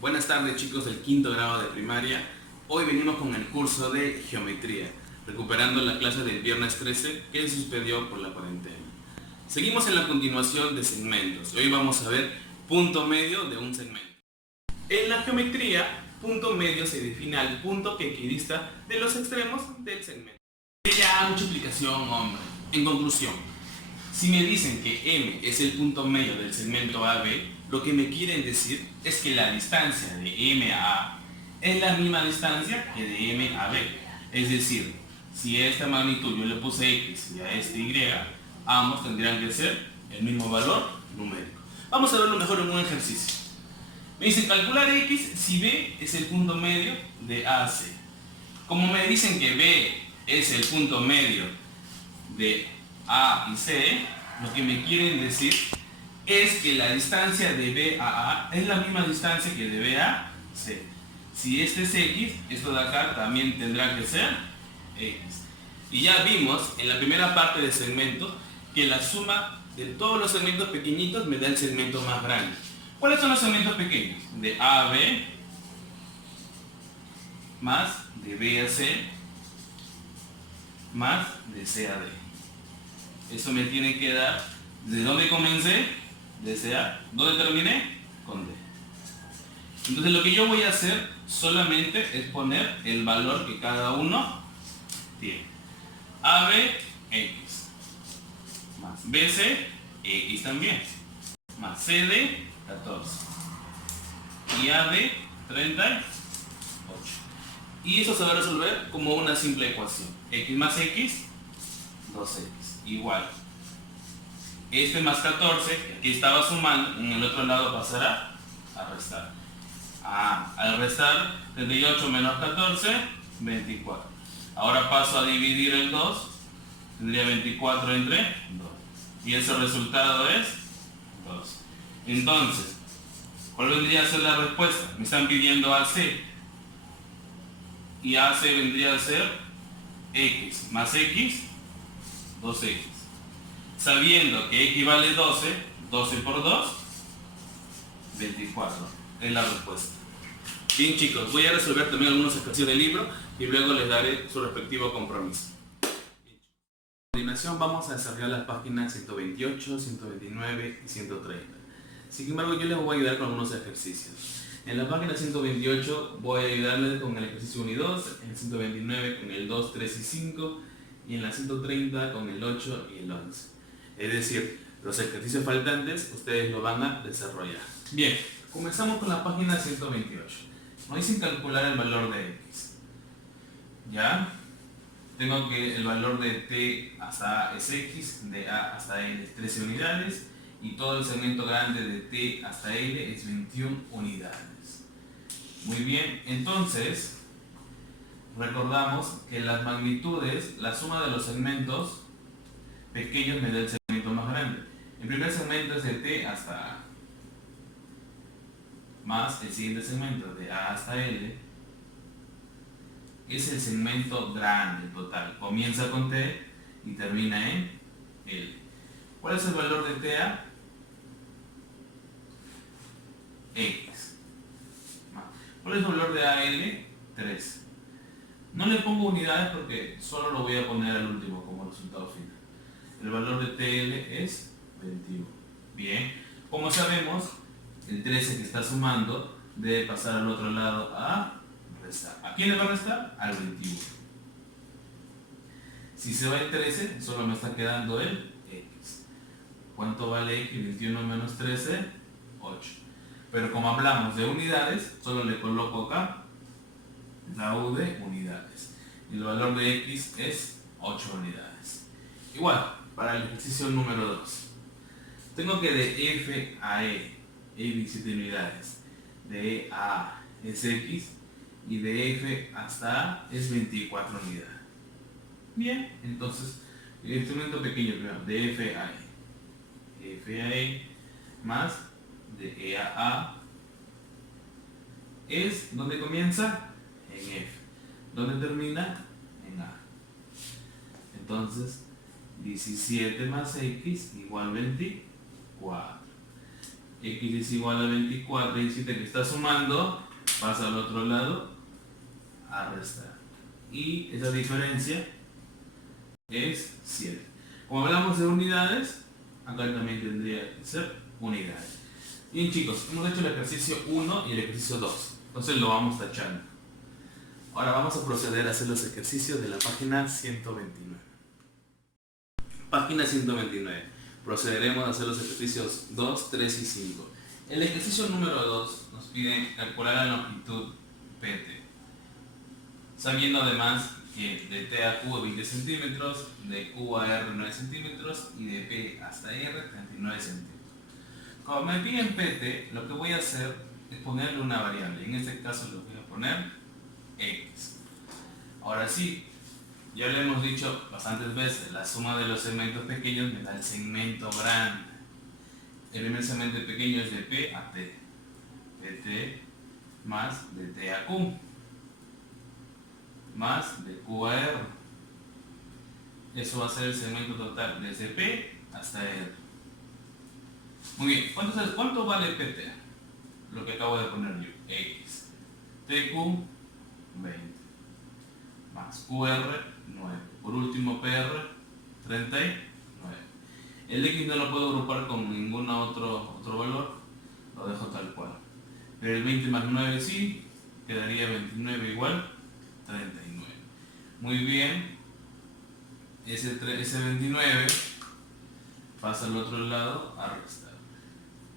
Buenas tardes chicos del quinto grado de primaria. Hoy venimos con el curso de geometría, recuperando la clase del viernes 13 que se suspendió por la cuarentena. Seguimos en la continuación de segmentos. Hoy vamos a ver punto medio de un segmento. En la geometría, punto medio se define al punto que equidista de los extremos del segmento. Ya mucha explicación, hombre. En conclusión, si me dicen que M es el punto medio del segmento AB, lo que me quieren decir es que la distancia de M a A es la misma distancia que de M a B. Es decir, si a esta magnitud yo le puse X y a este Y, ambos tendrían que ser el mismo valor numérico. Vamos a verlo mejor en un ejercicio. Me dicen calcular X si B es el punto medio de A a C. Como me dicen que B es el punto medio de A y C, lo que me quieren decir es que la distancia de B a A es la misma distancia que de B a C. Si este es X, esto de acá también tendrá que ser X. Y ya vimos en la primera parte del segmento que la suma de todos los segmentos pequeñitos me da el segmento más grande. ¿Cuáles son los segmentos pequeños? De A a B más de B a C más de C a D. Eso me tiene que dar, ¿de dónde comencé? De C a. ¿Dónde terminé? Con D. Entonces lo que yo voy a hacer solamente es poner el valor que cada uno tiene. AB, X. Más BC, X también. Más CD, 14. Y AD, 38. Y eso se va a resolver como una simple ecuación. X más X, 2X. Igual. Este más 14, que aquí estaba sumando, en el otro lado pasará a restar. Al restar, 38 menos 14, 24. Ahora paso a dividir el 2, tendría 24 entre 2. Y ese resultado es 2. Entonces, ¿cuál vendría a ser la respuesta? Me están pidiendo AC. Y AC vendría a ser X más X, 2X. Sabiendo que X vale 12, 12 por 2, 24. Es la respuesta. Bien chicos, voy a resolver también algunos ejercicios del libro y luego les daré su respectivo compromiso. A continuación vamos a desarrollar las páginas 128, 129 y 130. Sin embargo, yo les voy a ayudar con algunos ejercicios. En la página 128 voy a ayudarles con el ejercicio 1 y 2, en 129 con el 2, 3 y 5 y en la 130 con el 8 y el 11. Es decir, los ejercicios faltantes ustedes lo van a desarrollar. Bien, comenzamos con la página 128. Nos dicen calcular el valor de X. ¿Ya? Tengo que el valor de T hasta A es X, de A hasta L es 13 unidades y todo el segmento grande de T hasta L es 21 unidades. Muy bien, entonces recordamos que las magnitudes, la suma de los segmentos pequeños me da el segmento más grande. El primer segmento es de T hasta A, más el siguiente segmento de A hasta L, es el segmento grande total. Comienza con T y termina en L. ¿Cuál es el valor de TA? X. ¿Cuál es el valor de AL? 3. No le pongo unidades porque solo lo voy a poner al último como resultado final. El valor de TL es 21. Bien. Como sabemos, el 13 que está sumando debe pasar al otro lado a restar. ¿A quién le va a restar? Al 21. Si se va el 13, solo me está quedando el X. ¿Cuánto vale X? 21 menos 13, 8. Pero como hablamos de unidades, solo le coloco acá la U de unidades. Y el valor de X es 8 unidades. Igual, para el ejercicio número 2. Tengo que de F a E, es 17 unidades. De E a A es X. Y de F hasta A es 24 unidades. Bien, entonces, el instrumento pequeño primero, de F a E. F a E más de E a A es donde comienza en F, donde termina en A. Entonces 17 más X igual 24. X es igual a 24, 17 que está sumando, pasa al otro lado a restar. Y esa diferencia es 7. Como hablamos de unidades, acá también tendría que ser unidades. Bien chicos, hemos hecho el ejercicio 1 y el ejercicio 2. Entonces lo vamos tachando. Ahora vamos a proceder a hacer los ejercicios de la página 129. Página 129. Procederemos a hacer los ejercicios 2, 3 y 5. El ejercicio número 2 nos pide calcular la longitud PT. Sabiendo además que de T a Q 20 centímetros, de Q a R 9 centímetros y de P hasta R 39 centímetros. Como me piden PT, lo que voy a hacer es ponerle una variable. En este caso le voy a poner X. Ahora sí, ya lo hemos dicho bastantes veces, la suma de los segmentos pequeños me da el segmento grande. El primer segmento pequeño es de P a T. PT más de T a Q. Más de Q a R. Eso va a ser el segmento total desde P hasta R. Muy bien, ¿cuánto vale PT? Lo que acabo de poner yo, X. TQ, 20. Más QR, 9. Por último PR, 39. El X no lo puedo agrupar con ningún otro valor, lo dejo tal cual. Pero el 20 más 9 sí, quedaría 29 igual 39. Muy bien, ese 29 pasa al otro lado a restar.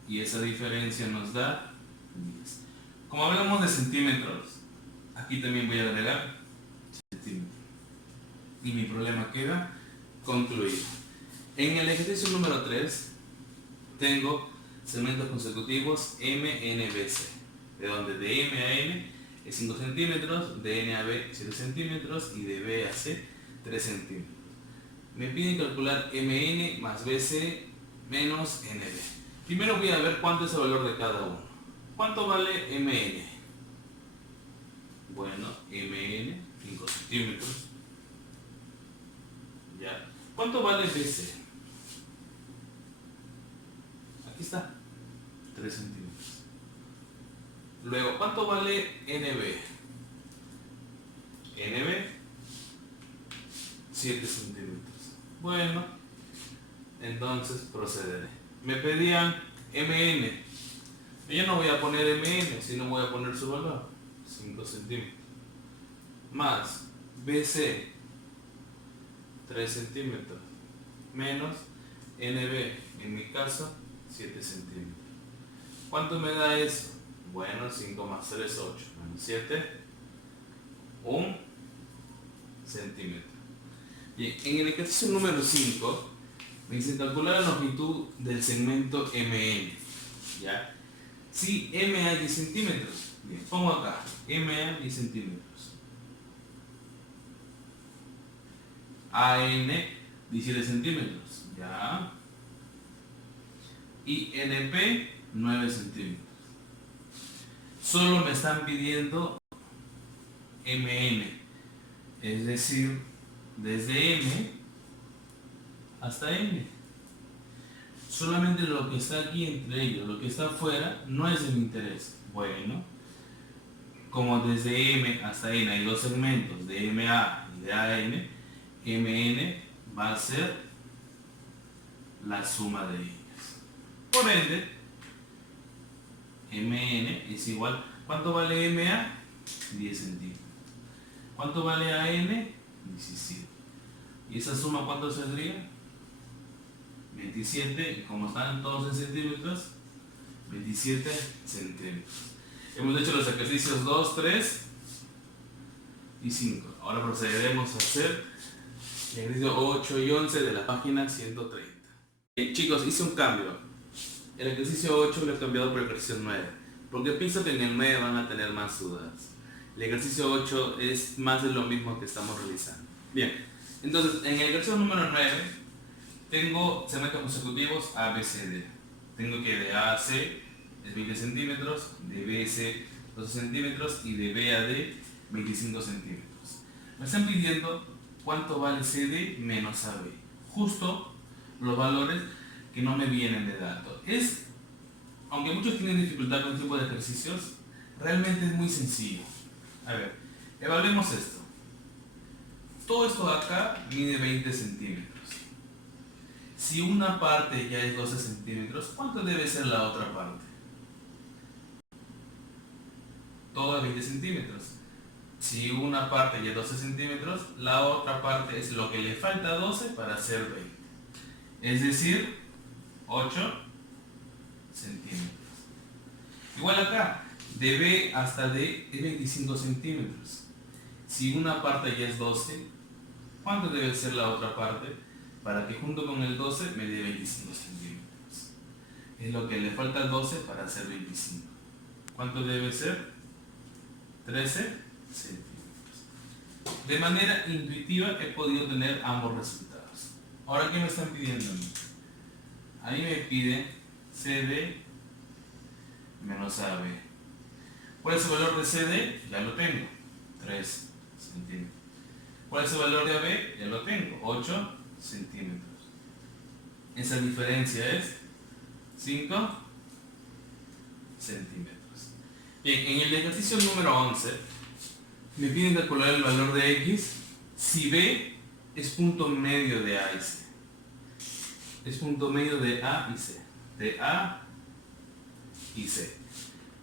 Y esa diferencia nos da 10. Como hablamos de centímetros, aquí también voy a agregar centímetros. Y mi problema queda concluido. En el ejercicio número 3 tengo segmentos consecutivos M, N, B, C. De donde de M a N es 5 centímetros, de N a B 7 centímetros y de B a C 3 centímetros. Me piden calcular MN más BC menos NB. Primero voy a ver cuánto es el valor de cada uno. ¿Cuánto vale MN? Bueno, MN 5 centímetros. ¿Ya? ¿Cuánto vale BC? Aquí está, 3 centímetros. Luego, ¿cuánto vale NB? NB 7 centímetros. Bueno, entonces procederé. Me pedían MN. Yo no voy a poner MN, sino voy a poner su valor, 5 centímetros. Más BC, 3 centímetros. Menos NB, en mi caso, 7 centímetros. ¿Cuánto me da eso? Bueno, 5 más 3, 8. Menos 7, 1 centímetro. Bien, en el ejercicio número 5 me dice calcular la longitud del segmento MN. ¿Ya? Si MA 10 centímetros, bien, pongo acá, MA 10 centímetros. AN 17 centímetros, ¿ya? Y NP 9 centímetros. Solo me están pidiendo MN, es decir, desde M hasta N. Solamente lo que está aquí entre ellos, lo que está afuera, no es de mi interés. Bueno, como desde M hasta N hay dos segmentos, de MA y de AN, MN va a ser la suma de ellas. Por ende, MN es igual, ¿cuánto vale MA? 10 centímetros. ¿Cuánto vale AN? 17. ¿Y esa suma cuánto saldría? 27, y como están todos en centímetros, 27 centímetros. Hemos hecho los ejercicios 2, 3 y 5. Ahora procederemos a hacer el ejercicio 8 y 11 de la página 130. Chicos, hice un cambio. El ejercicio 8 lo he cambiado por el ejercicio 9, porque pienso que en el 9 van a tener más dudas. El ejercicio 8 es más de lo mismo que estamos realizando. Bien, entonces en el ejercicio número 9 tengo segmentos consecutivos A, B, C, D. Tengo que de A a C es 20 centímetros, de B a C 12 centímetros y de B a D 25 centímetros. Me están pidiendo cuánto vale CD menos AB. Justo los valores que no me vienen de datos. Es aunque muchos tienen dificultad con este tipo de ejercicios, realmente es muy sencillo. A ver, evaluemos esto. Todo esto de acá mide 20 centímetros. Si una parte ya es 12 centímetros, ¿cuánto debe ser la otra parte? Todo es 20 centímetros. Si una parte ya es 12 centímetros, la otra parte es lo que le falta a 12 para hacer 20. Es decir, 8 centímetros. Igual acá, de B hasta D es 25 centímetros. Si una parte ya es 12, ¿cuánto debe ser la otra parte para que junto con el 12 me dé 25 centímetros? Es lo que le falta al 12 para hacer 25. ¿Cuánto debe ser? 13 centímetros. De manera intuitiva he podido tener ambos resultados. Ahora, ¿qué me están pidiendo a mí? Ahí me pide CD menos AB. ¿Cuál es el valor de CD? Ya lo tengo, 3 centímetros. ¿Cuál es el valor de AB? Ya lo tengo, 8 centímetros. Esa diferencia es 5 centímetros. Bien, en el ejercicio número 11 me piden calcular el valor de X si B es punto medio de A y C. Es punto medio de A y C. De A y C.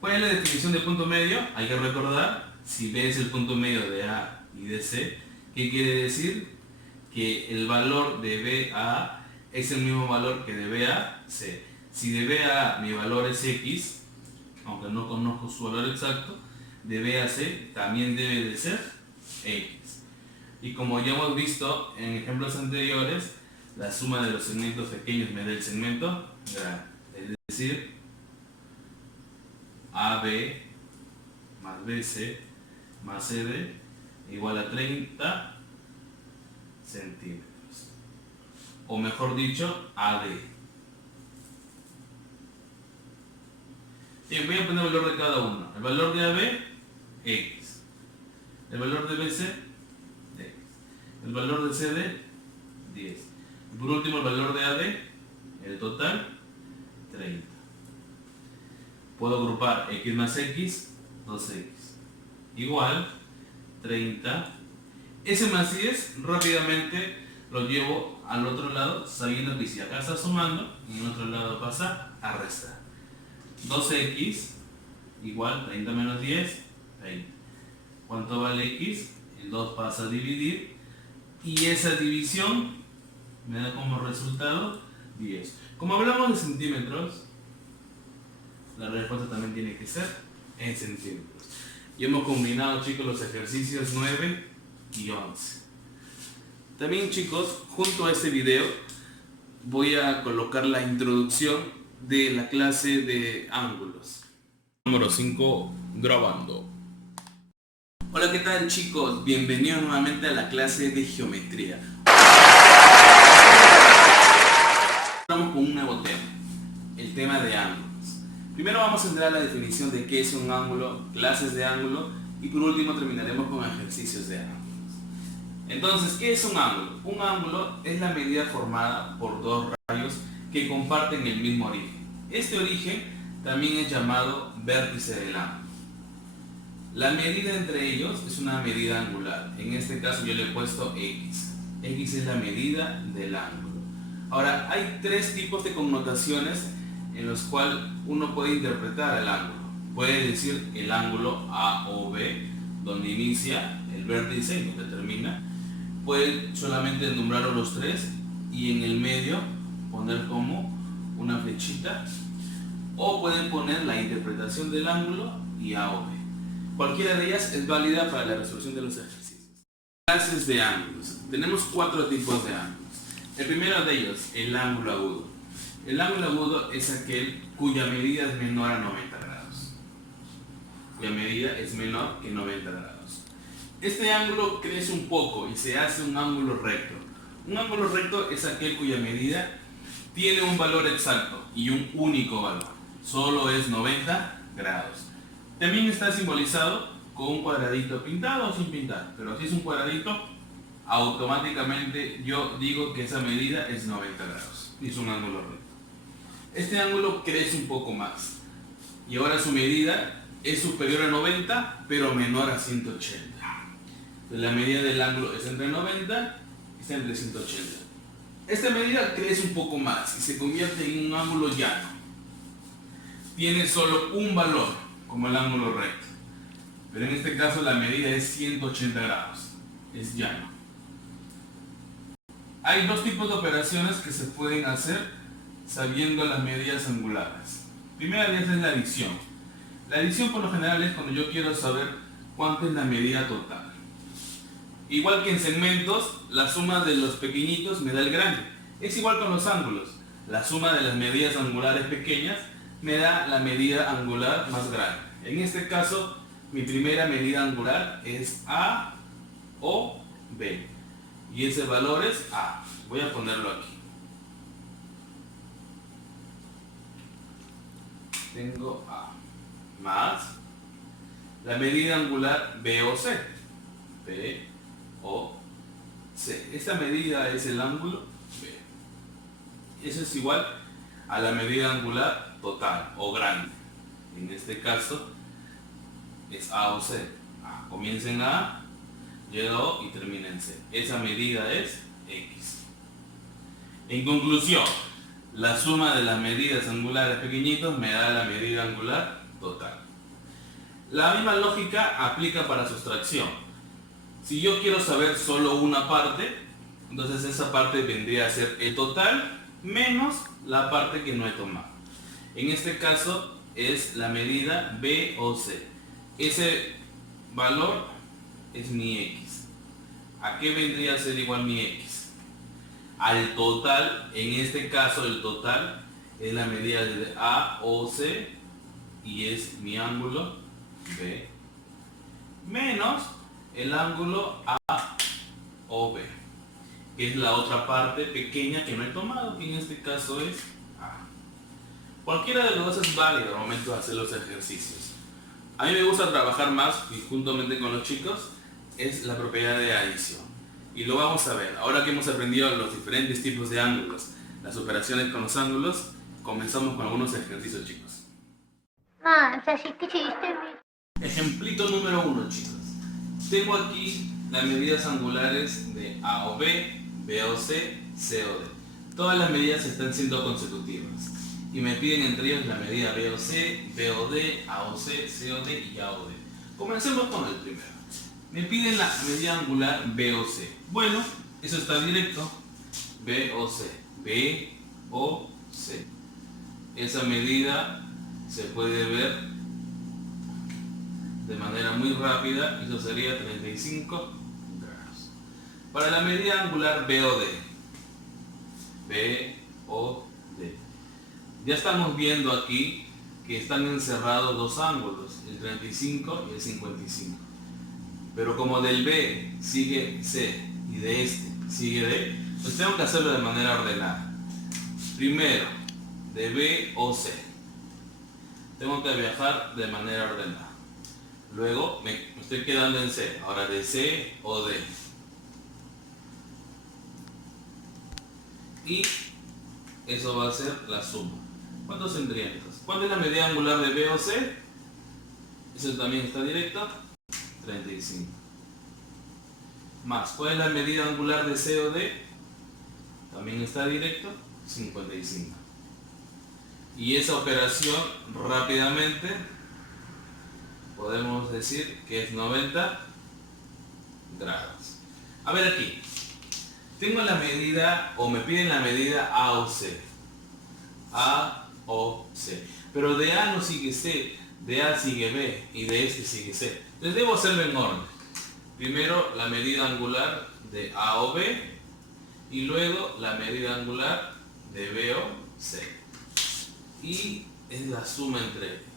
¿Cuál es la definición de punto medio? Hay que recordar, si B es el punto medio de A y de C, ¿qué quiere decir? Que el valor de BA es el mismo valor que de BAC. Si de BA mi valor es X, aunque no conozco su valor exacto, de BAC también debe de ser X. Y como ya hemos visto en ejemplos anteriores, la suma de los segmentos pequeños me da el segmento grande. Es decir, AB más BC más CD igual a 30 centímetros. O mejor dicho, AD. Bien, voy a poner el valor de cada uno. El valor de AB, X. El valor de BC, X. El valor de CD, 10. Y por último, el valor de AD, el total, 30. Puedo agrupar X más X, 2X. Igual, 30. Ese más 10, rápidamente lo llevo al otro lado, sabiendo que si acá está sumando, y en el otro lado pasa a restar. 2x igual 30 menos 10, 20. ¿Cuánto vale x? El 2 pasa a dividir y esa división me da como resultado 10. Como hablamos de centímetros, la respuesta también tiene que ser en centímetros. Y hemos combinado, chicos, los ejercicios 9 y 11. También, chicos, junto a este video voy a colocar la introducción de la clase de ángulos. Número 5, grabando. Hola, ¿qué tal, chicos? Bienvenidos nuevamente a la clase de geometría. Vamos con un nuevo tema, el tema de ángulos. Primero vamos a entrar a la definición de qué es un ángulo, clases de ángulo y por último terminaremos con ejercicios de ángulos. Entonces, ¿qué es un ángulo? Un ángulo es la medida formada por dos rayos que comparten el mismo origen. Este origen también es llamado vértice del ángulo. La medida entre ellos es una medida angular. En este caso yo le he puesto X. X es la medida del ángulo. Ahora, hay tres tipos de connotaciones en los cuales uno puede interpretar el ángulo. Puede decir el ángulo A o B, donde inicia el vértice y donde termina. Puede solamente nombrar a los tres y en el medio poner como una flechita, o pueden poner la interpretación del ángulo y A o B. Cualquiera de ellas es válida para la resolución de los ejercicios. Clases de ángulos. Tenemos 4 tipos de ángulos. El primero de ellos, el ángulo agudo. El ángulo agudo es aquel cuya medida es menor a 90 grados. Cuya medida es menor que 90 grados. Este ángulo crece un poco y se hace un ángulo recto. Un ángulo recto es aquel cuya medida tiene un valor exacto y un único valor. Solo es 90 grados. También está simbolizado con un cuadradito pintado o sin pintar. Pero si es un cuadradito, automáticamente yo digo que esa medida es 90 grados. Y es un ángulo recto. Este ángulo crece un poco más. y ahora su medida es superior a 90 pero menor a 180. Entonces la medida del ángulo es entre 90 y está entre 180. Esta medida crece un poco más y se convierte en un ángulo llano. Tiene solo un valor, como el ángulo recto. Pero en este caso la medida es 180 grados. Es llano. Hay dos tipos de operaciones que se pueden hacer sabiendo las medidas angulares. Primera de ellas es la adición. La adición por lo general es cuando yo quiero saber cuánto es la medida total. Igual que en segmentos, la suma de los pequeñitos me da el grande. Es igual con los ángulos. La suma de las medidas angulares pequeñas me da la medida angular más grande. En este caso, mi primera medida angular es A o B. Y ese valor es A. Voy a ponerlo aquí. Tengo A más la medida angular B o C. B o C. Esta medida es el ángulo B. Eso es igual a la medida angular total o grande. En este caso es A o C. A comienza en A, llega a O y termina en C. Esa medida es X. En conclusión, la suma de las medidas angulares pequeñitos me da la medida angular total. La misma lógica aplica para sustracción. Si yo quiero saber solo una parte, entonces esa parte vendría a ser el total menos la parte que no he tomado. En este caso es la medida B o C. Ese valor es mi X. ¿A qué vendría a ser igual mi X? Al total. En este caso el total es la medida de A o C y es mi ángulo B menos el ángulo A o B, que es la otra parte pequeña que no he tomado, que en este caso es A. Cualquiera de los dos es válido al momento de hacer los ejercicios. A mí me gusta trabajar más, y juntamente con los chicos, es la propiedad de adición. Y lo vamos a ver. Ahora que hemos aprendido los diferentes tipos de ángulos, las operaciones con los ángulos, comenzamos con algunos ejercicios, chicos. Ejemplito número 1, chicos. Tengo aquí las medidas angulares de A o B, B o C, C o D. Todas las medidas están siendo consecutivas y me piden entre ellas la medida B o C, B o D, A o C, C o D y A o D. Comencemos con el primero. Me piden la medida angular B o C. Bueno, eso está directo. B o C. B o C. Esa medida se puede ver de manera muy rápida. Eso sería 35 grados. Para la medida angular B o D. B o D. Ya estamos viendo aquí que están encerrados dos ángulos, el 35 y el 55. Pero como del B sigue C y de este sigue D, pues tengo que hacerlo de manera ordenada. Primero, de B o C. Tengo que viajar de manera ordenada. Luego me estoy quedando en C. Ahora de C o D. Y eso va a ser la suma. ¿Cuántos tendrían estos? ¿Cuál es la medida angular de B o C? Eso también está directo. 35. Más, ¿cuál es la medida angular de C o D? También está directo. 55. Y esa operación rápidamente podemos decir que es 90 grados. A ver aquí. Tengo la medida, o me piden la medida A o C. A o C. Pero de A no sigue C, de A sigue B y de este sigue C. Entonces debo hacerlo en orden. Primero la medida angular de A o B y luego la medida angular de B o C. Y es la suma entre ellos.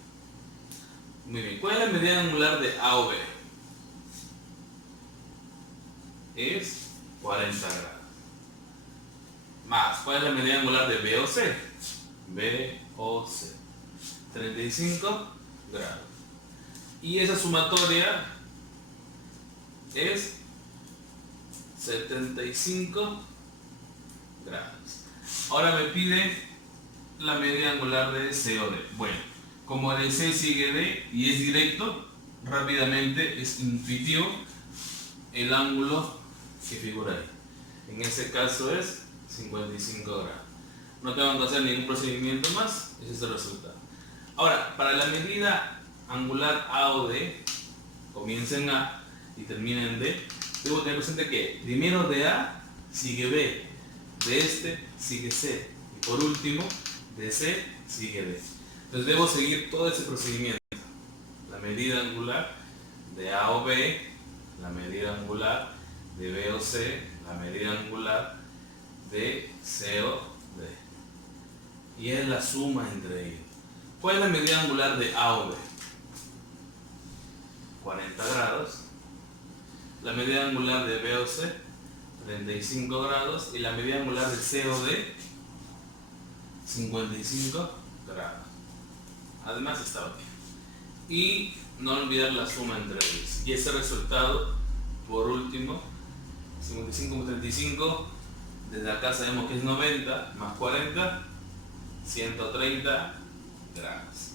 Muy bien, ¿cuál es la medida angular de A o B? Es 40 grados. Más, ¿cuál es la medida angular de B o C? B o C. 35 grados. Y esa sumatoria es 75 grados. Ahora me pide la medida angular de C o D. Bueno, como el C sigue D y es directo, rápidamente es intuitivo el ángulo que figura ahí. En ese caso es 55 grados. No tengo que hacer ningún procedimiento más, ese es el resultado. Ahora, para la medida angular A o D, comienza en A y termina en D, debo tener presente que primero de A sigue B, de este sigue C y por último de C sigue D. Entonces debo seguir todo ese procedimiento. La medida angular de A o B, la medida angular de B o C, la medida angular de C o D. Y es la suma entre ellos. ¿Cuál es la medida angular de A o B? 40 grados. La medida angular de B o C, 35 grados. Y la medida angular de C o D, 55 grados. Además está aquí. Y no olvidar la suma entre ellos. Y ese resultado, por último, 55 más 35, desde acá sabemos que es 90 más 40, 130 grados.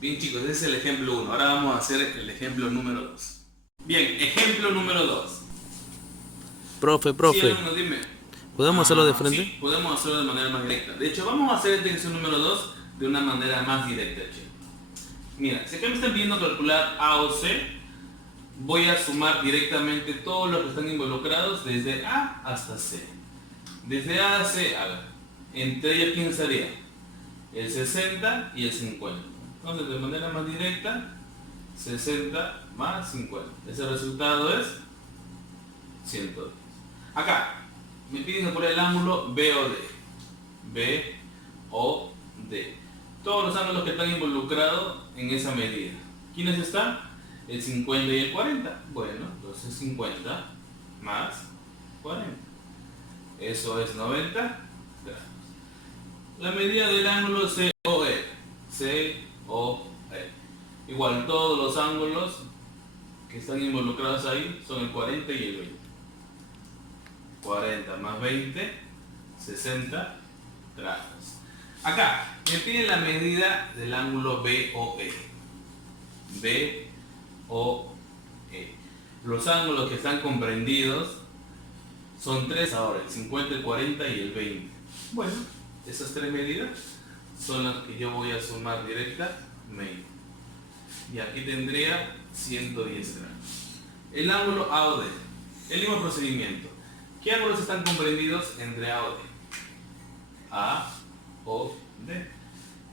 Bien chicos, ese es el ejemplo 1. Ahora vamos a hacer el ejemplo número 2. Bien, ejemplo número 2. Profe, Sí, alumno, dime. ¿podemos hacerlo de frente? Sí, podemos hacerlo de manera más directa. De hecho, vamos a hacer el ejercicio número 2 de una manera más directa, chicos. Mira, si acá me están pidiendo calcular A o C, voy a sumar directamente todos los que están involucrados desde A hasta C. Desde A a C, a ver, entre ellos ¿quién sería? El 60 y el 50. Entonces, de manera más directa, 60 más 50. Ese resultado es 110. Acá, me piden calcular el ángulo B o D. B o D. Todos los ángulos que están involucrados en esa medida. ¿Quiénes están? El 50 y el 40. Bueno, entonces 50 más 40. Eso es 90 grados. La medida del ángulo COE. COE. Igual, todos los ángulos que están involucrados ahí son el 40 y el 20. 40 más 20, 60 grados. Acá, me piden la medida del ángulo BOE. BOE. Los ángulos que están comprendidos son tres ahora, el 50, el 40 y el 20. Bueno, esas tres medidas son las que yo voy a sumar directamente. Y aquí tendría 110 grados. El ángulo A o D. El mismo procedimiento. ¿Qué ángulos están comprendidos entre A o D? A o D.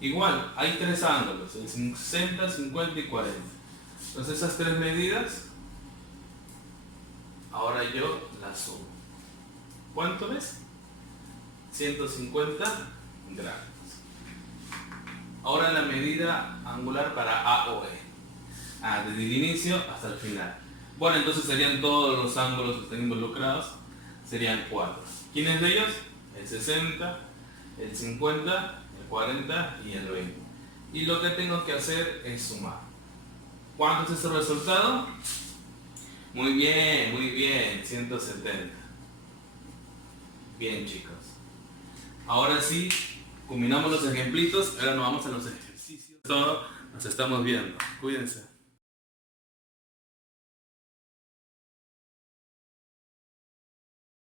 Igual, hay tres ángulos, el 60, 50 y 40. Entonces esas tres medidas, ahora yo las sumo. ¿Cuánto es? 150 grados. Ahora la medida angular para A o E. Desde el inicio hasta el final. Bueno, entonces serían todos los ángulos que están involucrados. Serían 4. ¿Quiénes de ellos? El 60, el 50, el 40 y el 20. Y lo que tengo que hacer es sumar. ¿Cuánto es ese resultado? Muy bien, 170. Bien chicos. Ahora sí, combinamos los ejemplitos, ahora nos vamos a los ejercicios. Todo, nos estamos viendo. Cuídense.